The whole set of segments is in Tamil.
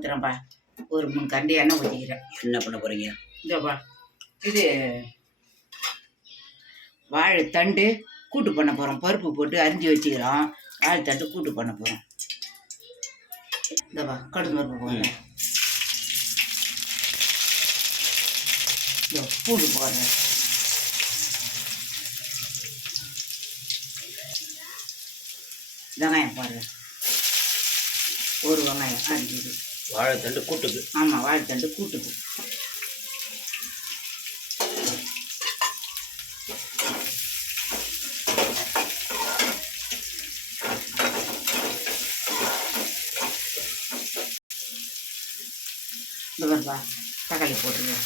ஊற்றுறேன்ப்பா. ஒரு 3 கரண்டி எண்ணெய் ஊற்றிக்கிறேன். என்ன பண்ண போகிறீங்க? இதோப்பா, இது வாழைத்தண்டு கூட்டு பண்ண போகிறோம். பருப்பு போட்டு அரிஞ்சு வச்சுக்கிறோம். வாழைத்தண்டு கூட்டு பண்ண போகிறோம். இதோப்பா, கடுகு பருப்பு போடுறேன். இதோ பூண்டு போடுறேன். வெங்காயம் போடுறேன். ஒரு வெங்காயம் அரிஞ்சிது. வாழைத்தண்டு கூட்டுக்கு? ஆமாம், வாழைத்தண்டு கூட்டுக்கு. இந்த வருப்பா, தக்காளி போட்டுருவேன்.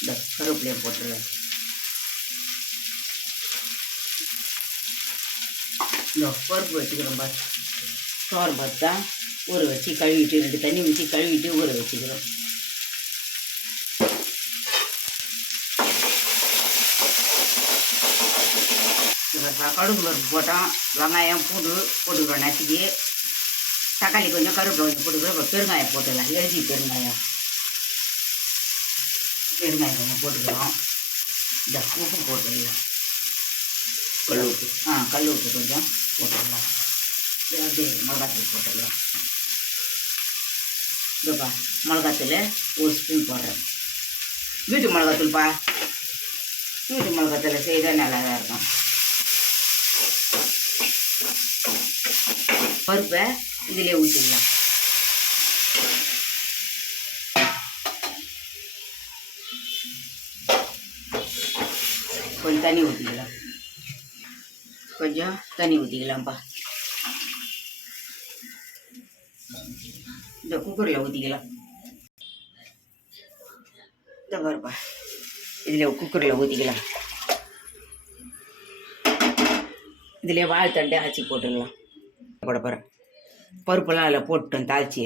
இந்த கருவேப்பிலையும் போட்டுருவேன். இந்த பருப்பு வச்சுக்கிறோம் பாரு. சோறு பருப்பு தான் ஊற வச்சு கழுவிட்டு 2 தண்ணி ஊற்றி கழுவிட்டு ஊற வச்சுக்கிறோம். கடுகு பருப்பு போட்டோம். வெங்காயம் பூண்டு போட்டுக்கிறோம் நசுக்கி. தக்காளி கொஞ்சம் கருவேப்பிலை கொஞ்சம் போட்டுக்கிறோம். இப்போ பெருங்காயம் போட்டுக்கலாம். எழுதி பெருங்காயம் கொஞ்சம் போட்டுக்கிறோம். இந்த உப்பு போட்டுக்கலாம். கல் உப்பு. கல் உப்பு கொஞ்சம் போட்டுக்கலாம். அப்படியே மிளகாத்தூள் போட்டுக்கலாம். இதோப்பா, மிளகாத்தூள் 1 ஸ்பூன் போடுறேன். வீட்டு மிளகாத்தூள்ப்பா. வீட்டு மிளகாத்தூள் செய்தால் நல்லா தான் இருக்கும். பருப்பை இதிலே ஊற்றிடலாம். கொஞ்சம் தண்ணி ஊற்றிக்கலாம். ஊற்றிக்கலாம்ப்பா. இந்த குக்கரில் ஊற்றிக்கலாம். இந்த பாருப்பா, இதில் குக்கரில் ஊற்றிக்கலாம். இதிலே வாழைத்தண்டு அரைச்சி போட்டுக்கலாம். போட போகிறேன். பருப்பெல்லாம் அதில் போட்டோம். தாளிச்சி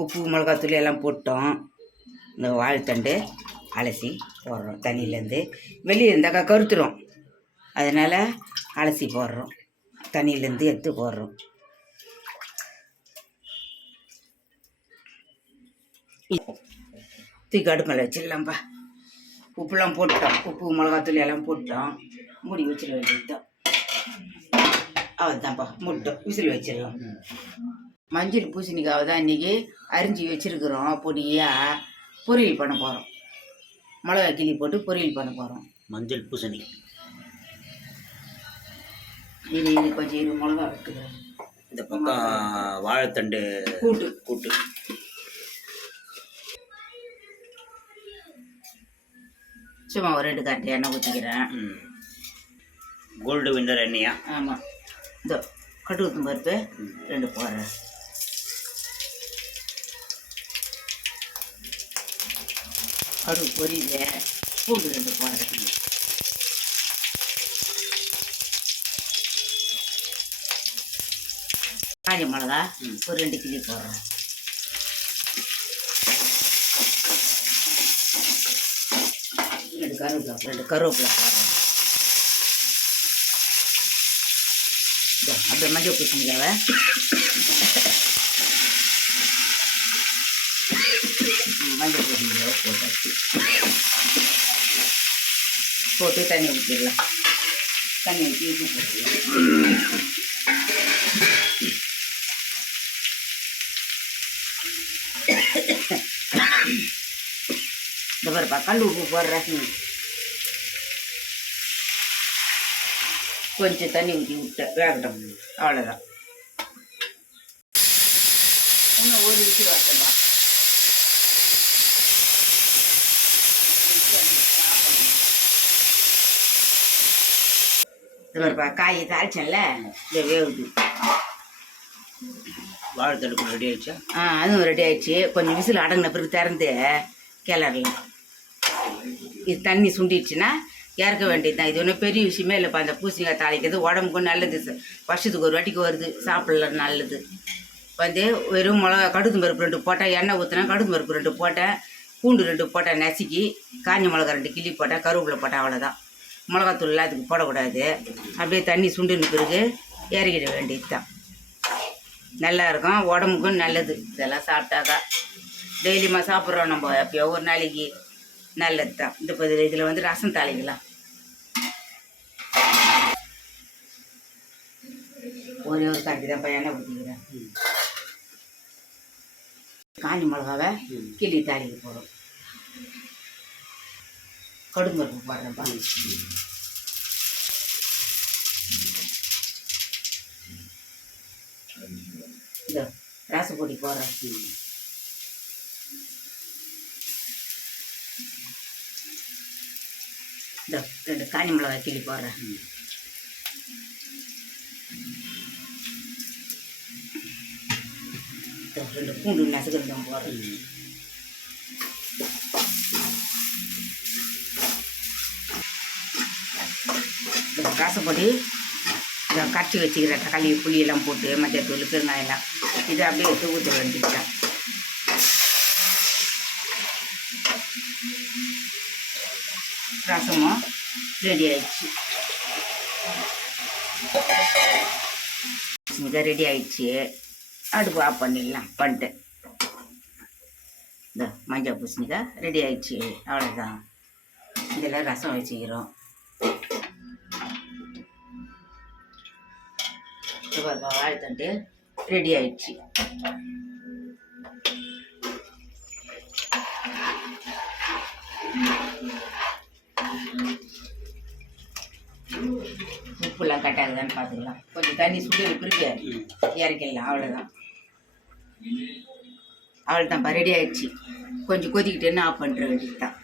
உப்பு மிளகாத்தூள் எல்லாம் போட்டோம். இந்த வாழைத்தண்டு அலசி போடுறோம். தண்ணியிலேருந்து வெளியே இருந்தாக்கா கருத்துரும். அதனால் அலசி போடுறோம். தண்ணியிலேருந்து எடுத்து போடுறோம். தூக்கி அடுப்பில் வச்சிடலாம்ப்பா. உப்புலாம் போட்டோம். உப்பு மிளகாத்தூள் எல்லாம் போட்டோம். மூடி வச்சிட வேண்டியதுதான். அவள்தான்ப்பா, முட்டோம். விசில் வச்சிடலாம். மஞ்சள் பூசணிக்காவை தான் இன்றைக்கி அரிஞ்சு வச்சுருக்குறோம். பொடியாக பொரியல் பண்ண போகிறோம். மிளகா கிள்ளி போட்டு பொரியல் பண்ண போகிறோம். மஞ்சள் பூசணி. இது கொஞ்சம் மிளகா வெட்டுக்கிறேன். இந்த பக்கம் வாழைத்தண்டு கூட்டு. சும்மா ஒரு 2 கரண்டி எண்ணெய் ஊற்றிக்கிறேன். கோல்டு வின்னர் எண்ணெயா? ஆமாம். இந்த கடுகு பருப்பு 2 போடுறேன். கடுகு பொரியுது. பூண்டு 2 போடுறேன். காஞ்ச மிளகா ஒரு 2 கிள்ளி போடுறேன். ரெண்டு கருவேப்பிலை போடுறேன். அப்படியே மஞ்சள் பூசணிக்காவை போட்டாச்சு. போட்டு தண்ணி ஊற்றிடலாம். தண்ணி ஊற்றி உப்பு போட்டுக்கலாம். இந்த பாருப்பா, கல் உப்பு போடுறேன். கொஞ்சம் தண்ணி ஊற்றி விட்டு வேகட்டும். அவ்வளோதான். இன்னும் ஒரு விசில் வரட்டும்பா. இது பாருப்பா, காய் தாளிச்சேன்ல, இதை வேகுது. வாழைத்தடுப்பு ரெடி ஆயிடுச்சா? அதுவும் ரெடி ஆயிடுச்சு. கொஞ்சம் விசில் அடங்கின பிறகு திறந்து கிளறலாம். இது தண்ணி சுண்டிடுச்சுன்னா இறக்க வேண்டியது தான். இது ஒன்றும் பெரிய விஷயமே இல்லைப்பா. அந்த பூசணிக்காய் தாளிக்கிறது உடம்புக்கும் நல்லது. வருஷத்துக்கு ஒரு வாட்டிக்கு வருது, சாப்பிடலாம், நல்லது. வெறும் மிளகா கடுகு பருப்பு 2 போட்டேன். எண்ணெய் ஊற்றினேன். கடுகு பருப்பு 2 போட்டேன். பூண்டு 2 போட்டேன் நசுக்கி. காஞ்ச மிளகா 2 கிள்ளி போட்டேன். கருவேப்பிலை போட்டேன். அவ்வளோதான். மிளகாத்தூள்லாம் அதுக்கு போடக்கூடாது. அப்படியே தண்ணி சுண்டுன்னு பிறகு இறக்கிட வேண்டியது தான். நல்லா இருக்கும், உடம்புக்கும் நல்லது. இதெல்லாம் சாப்பிட்டாக்கா டெய்லியுமா சாப்பிட்றோம் நம்ம, எப்பயோ ஒரு நாளைக்கு நல்லது தான். இந்த இதில் வந்து ரசம் தாளிக்கலாம். ஒரே ஒரு கரண்டி தான் எண்ணெய் ஊற்றிக்கிறேன். காஞ்சி மிளகாவை கிள்ளி தாளிக்க போகிறோம். கடும்பருப்பு போடுறேன்ப்பா. இந்த ரசப்பொடி போடுறேன். இந்த 2 காஞ்சி மிளகாய் கிள்ளி போடுறேன். இந்த 2 பூண்டு நசுக்கிறதும் போடுறேன். ரசப்பொடி இதை கரைச்சி வச்சுக்கிற தக்காளி புளியெல்லாம் போட்டு மஞ்சள் தூள் பெருங்காயெல்லாம் இதை அப்படியே எடுத்து ஊற்ற வேண்டியதுதான். ரசமும் ரெடி ஆயிடுச்சு. இதை ரெடி ஆயிடுச்சு. அடுப்பு ஆஃப் பண்ணிடலாம். பண்ணிட்டேன். இந்த மஞ்சள் பூசணிக்காய் ரெடி ஆயிடுச்சு. அவ்வளோதான். இதெல்லாம் ரசம் வச்சுக்கிறோம். வாழைத்தண்டு ரெடி ஆயிடுச்சு. உப்புலாம் கட்டாகுதான்னு பார்த்துக்கலாம். கொஞ்சம் தண்ணி சுடு பிரிக்க இறக்கிடலாம். அவ்வளோதான். அவ்வளோதான்ப்பா, ரெடி ஆயிடுச்சு. கொஞ்சம் கொதிக்கிட்டேன்னு ஆஃப் பண்ணுற வேண்டியது தான்.